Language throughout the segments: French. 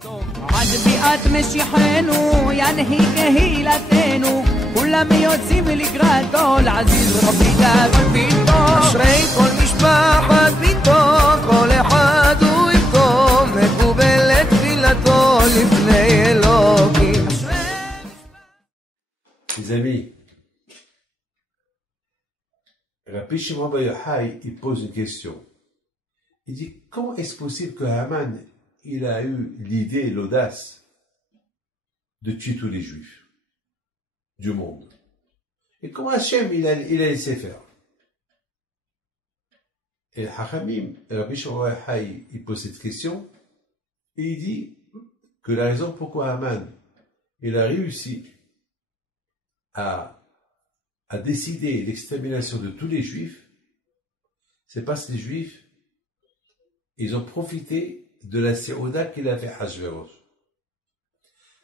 Les amis, Rabbi Shimon Bar Yochai, il pose une question. Il dit, comment est-ce possible que Haman, il a eu l'idée, l'audace de tuer tous les Juifs du monde? Et comment Hachem, il a laissé faire? Et le Hachamim, Rabbi Shimon Bar Yochai, il pose cette question, et il dit que la raison pourquoi Haman, il a réussi à décider l'extermination de tous les Juifs, c'est parce que les Juifs, ils ont profité de la séouda qu'il a fait Hachvérosh.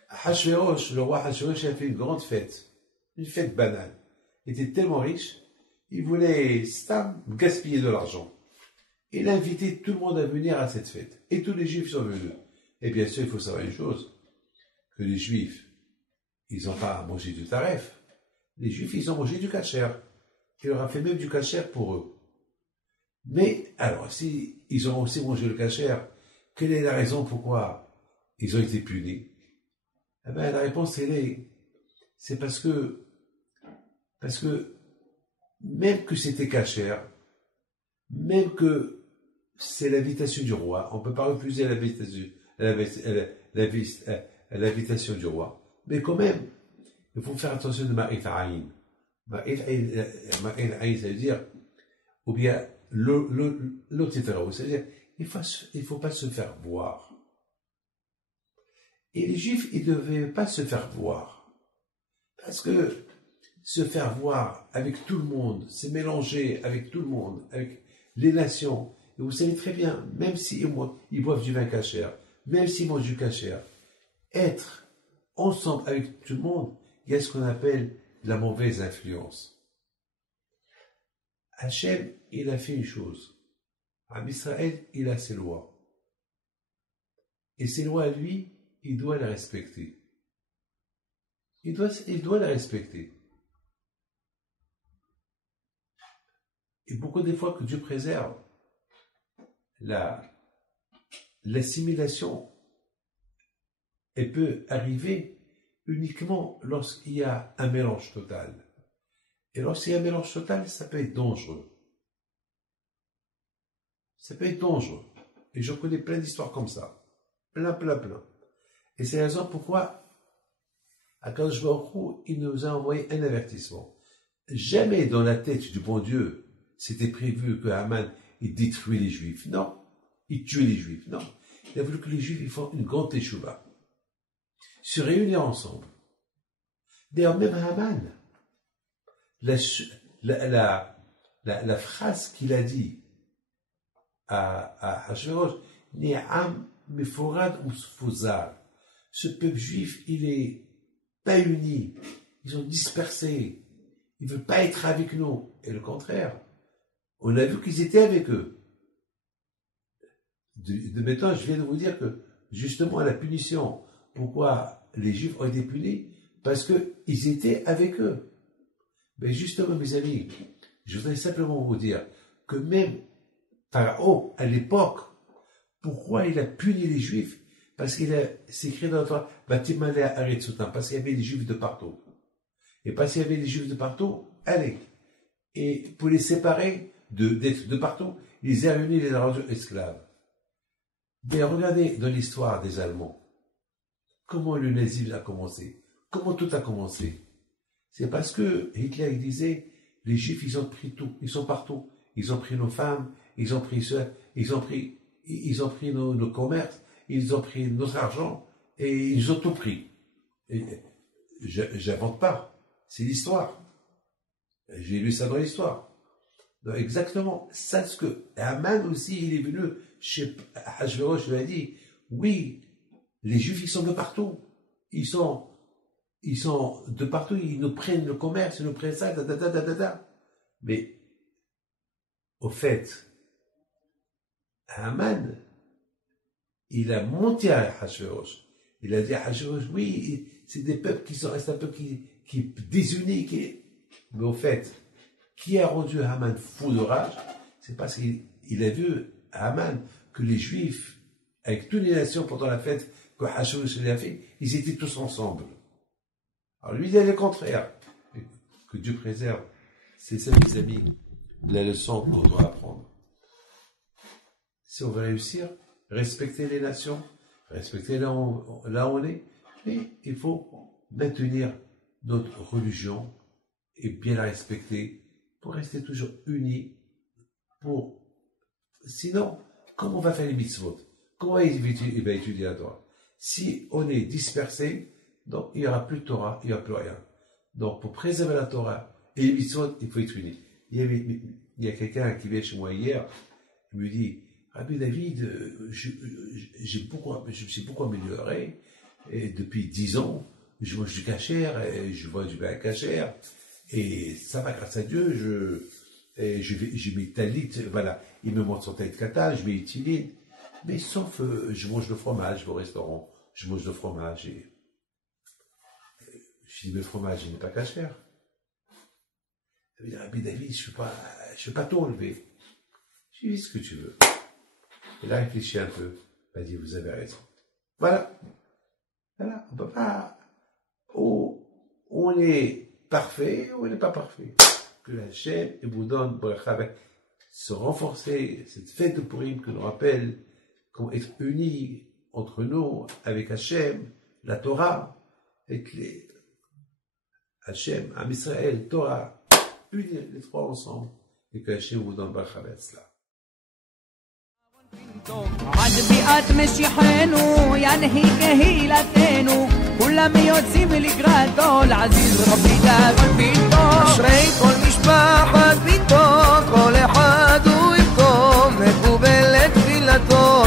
Hachvérosh, le roi Hachvérosh a fait une grande fête, une fête banale. Il était tellement riche, il voulait gaspiller de l'argent. Il a invité tout le monde à venir à cette fête. Et tous les Juifs sont venus. Et bien sûr, il faut savoir une chose, que les Juifs, ils n'ont pas mangé du taref. Les Juifs, ils ont mangé du kasher. Il leur a fait même du kasher pour eux. Mais, alors, si ils ont aussi mangé le kasher, quelle est la raison pourquoi ils ont été punis? Eh bien, la réponse, c'est parce que même que c'était kasher, même que c'est l'invitation du roi, on ne peut pas refuser l'invitation du roi, mais quand même, il faut faire attention de Ma'if Aïn. Ma'if Aïn, ça veut dire, ou bien l'autre, c'est-à-dire, il ne faut pas se faire voir. Et les Juifs, ils ne devaient pas se faire voir. Parce que se faire voir avec tout le monde, se mélanger avec tout le monde, avec les nations, et vous savez très bien, même s'ils boivent du vin kasher, même s'ils mangent du kasher, être ensemble avec tout le monde, il y a ce qu'on appelle la mauvaise influence. Hachem, il a fait une chose. En Israël, il a ses lois. Et ces lois, lui, il doit les respecter. Il doit les respecter. Et beaucoup des fois que Dieu préserve l'assimilation, elle peut arriver uniquement lorsqu'il y a un mélange total. Et lorsqu'il y a un mélange total, ça peut être dangereux. Ça peut être dangereux. Et je connais plein d'histoires comme ça. Plein. Et c'est la raison pourquoi Akadosh Baruch Hu, il nous a envoyé un avertissement. Jamais dans la tête du bon Dieu, c'était prévu que Haman, il détruit les Juifs. Non. Il tue les Juifs. Non. Il a voulu que les Juifs, ils font une grande teshuva. Se réunir ensemble. D'ailleurs, même Haman, la phrase qu'il a dit à Hachvérosh, Ni'am meforad usfuzar. Ce peuple juif, il est pas uni. Ils sont dispersés. Ils ne veulent pas être avec nous. Et le contraire. On a vu qu'ils étaient avec eux. De maintenant, je viens de vous dire que, justement, la punition, pourquoi les Juifs ont été punis? Parce qu'ils étaient avec eux. Mais justement, mes amis, je voudrais simplement vous dire que même Pharaon, à l'époque, pourquoi il a puni les Juifs? Parce qu'il c'est écrit dans le Torah, parce qu'il y avait des Juifs de partout. Et parce qu'il y avait des Juifs de partout, allez. Et pour les séparer d'être de partout, il les a réunis, il les a rendus esclaves. Mais regardez dans l'histoire des Allemands, comment le nazisme a commencé, comment tout a commencé. C'est parce que Hitler, il disait, les Juifs, ils ont pris tout, ils sont partout. Ils ont pris nos femmes, ils ont pris ceux, ils ont pris nos commerces, ils ont pris notre argent, et ils ont tout pris. J'invente pas, c'est l'histoire. J'ai lu ça dans l'histoire. Donc exactement, ça ce que Haman aussi, il est venu chez Hachvérosh, lui a dit, oui, les Juifs, ils sont de partout. Ils sont de partout, ils nous prennent le commerce, ils nous prennent ça, Mais, au fait, Haman, il a monté à Hachvérosh. Il a dit à Hachvérosh, oui, c'est des peuples qui sont restés un peu qui désunis, mais au fait, qui a rendu Haman fou de rage? C'est parce qu'il a vu Haman que les Juifs, avec toutes les nations pendant la fête que Hachvérosh a fait, ils étaient tous ensemble. Alors lui, il a le contraire. Que Dieu préserve. C'est ça, mes amis, la leçon qu'on doit apprendre. Si on veut réussir, respecter les nations, respecter là où on est, mais il faut maintenir notre religion et bien la respecter pour rester toujours unis. Sinon, comment on va faire les mitzvot? Comment il va étudier la Torah? Si on est dispersé, donc il n'y aura plus de Torah, il n'y aura plus rien. Donc pour préserver la Torah et les mitzvot, il faut être unis. Il y a quelqu'un qui vient chez moi hier, il me dit, Rabbi David, je me suis beaucoup amélioré, et depuis 10 ans, je mange du kasher, et je vois du pain kasher, et ça va grâce à Dieu, je mets talit, voilà, il me montre son talit kata, je mets utiline, mais sauf, je mange le fromage au restaurant, je mange le fromage, et je dis, mais le fromage, il n'est pas kasher. Il me dit, Rabbi David, je ne peux pas tout enlever. Je lui dis ce que tu veux. Il a réfléchi un peu. Il m'a dit, vous avez raison. Voilà. Voilà. On ne peut pas. On est parfait ou on n'est pas parfait. Que la Hachem vous donne se renforcer, cette fête de Purim que l'on rappelle, comment être unis entre nous avec Hachem, la Torah, avec les Hachem, Am Israël, Torah, unir les trois ensemble, et que Hachem vous donne bracha cela. עד ביאת משיחנו ינהי קהילתנו כולם יוצאים לקראתו לעזיז רבי דוד ביתו אשרי כל משפחת ביתו כל אחד הוא יבכו מקובלת תפילתו